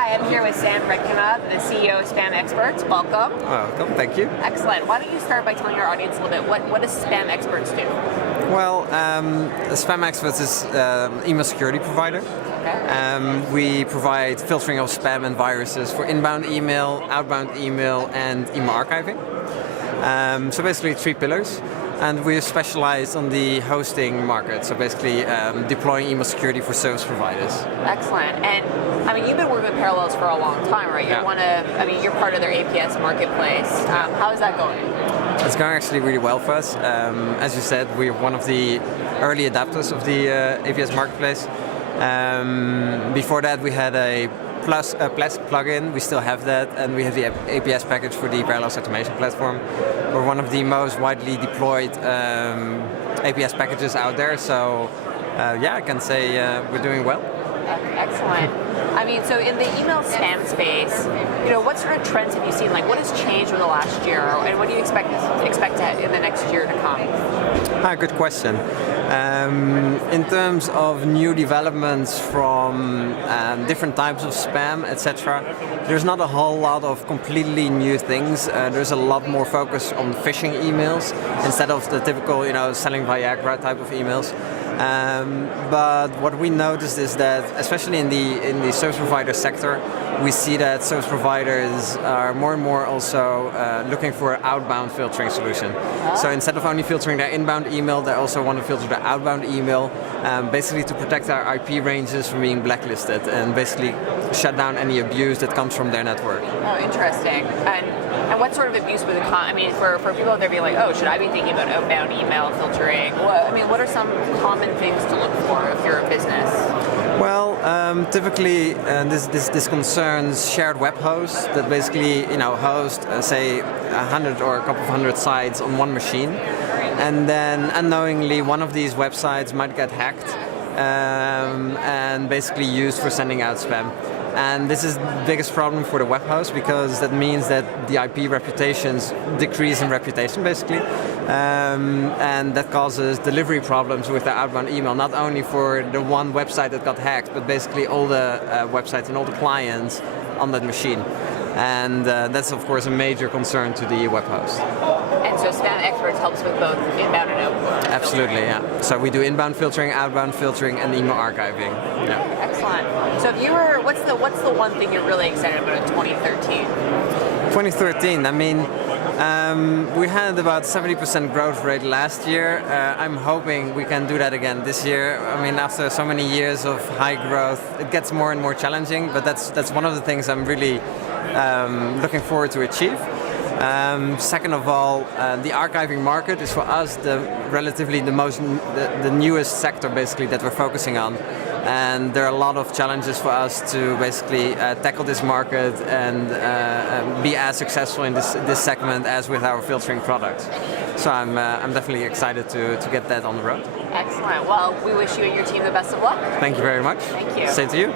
Hi, I'm here with Sam Renkema, the CEO of Spam Experts. Welcome. Welcome, thank you. Excellent. Why don't you start by telling our audience a little bit, what does Spam Experts do? Well, Spam Experts is an email security provider. Okay. We provide filtering of spam and viruses for inbound email, outbound email, and email archiving. So basically 3 pillars. And we're specialized on the hosting market, so basically deploying email security for service providers. Excellent. And I mean, you've been working with Parallels for a long time, right? Yeah. You're part of their APS marketplace. How is that going? It's going actually really well for us. As you said, we're one of the early adapters of the APS marketplace. Before that, we had a Plastic plugin, we still have that, and we have the APS package for the Parallels automation platform. We're one of the most widely deployed APS packages out there, so yeah, I can say we're doing well. Excellent. I mean, so in the email spam space, what sort of trends have you seen? Like, what has changed over the last year, and what do you expect in the next year to come? Good question. In terms of new developments from different types of spam, etc., there's not a whole lot of completely new things. There's a lot more focus on phishing emails instead of the typical, selling Viagra type of emails. But what we noticed is that, especially in the service provider sector, we see that service providers are more and more also looking for an outbound filtering solution. So instead of only filtering their inbound email, they also want to filter their outbound email, basically to protect our IP ranges from being blacklisted and basically shut down any abuse that comes from their network. Oh, interesting. And what sort of abuse would for people out there being like, oh, should I be thinking about outbound email filtering? What are some common things to look for if you're a business? Well, typically this concerns shared web hosts that basically host say 100 or a couple of hundred sites on one machine, and then unknowingly one of these websites might get hacked and basically used for sending out spam. And this is the biggest problem for the web host, because that means that the IP reputations decrease in reputation, basically. And that causes delivery problems with the outbound email, not only for the one website that got hacked, but basically all the websites and all the clients on that machine. And that's, of course, a major concern to the web host. And so Spam Experts helps with both inbound and outbound. Absolutely, yeah. So we do inbound filtering, outbound filtering, and email archiving. Yeah. Excellent. So if you were, what's the one thing you're really excited about in 2013? 2013, I mean, we had about 70% growth rate last year. I'm hoping we can do that again this year. I mean, after so many years of high growth, it gets more and more challenging, but that's one of the things I'm really looking forward to achieve. Second of all, the archiving market is for us the newest sector basically that we're focusing on. And there are a lot of challenges for us to basically tackle this market and be as successful in this segment as with our filtering products. So I'm definitely excited to get that on the road. Excellent. Well, we wish you and your team the best of luck. Thank you very much. Thank you. Same to you.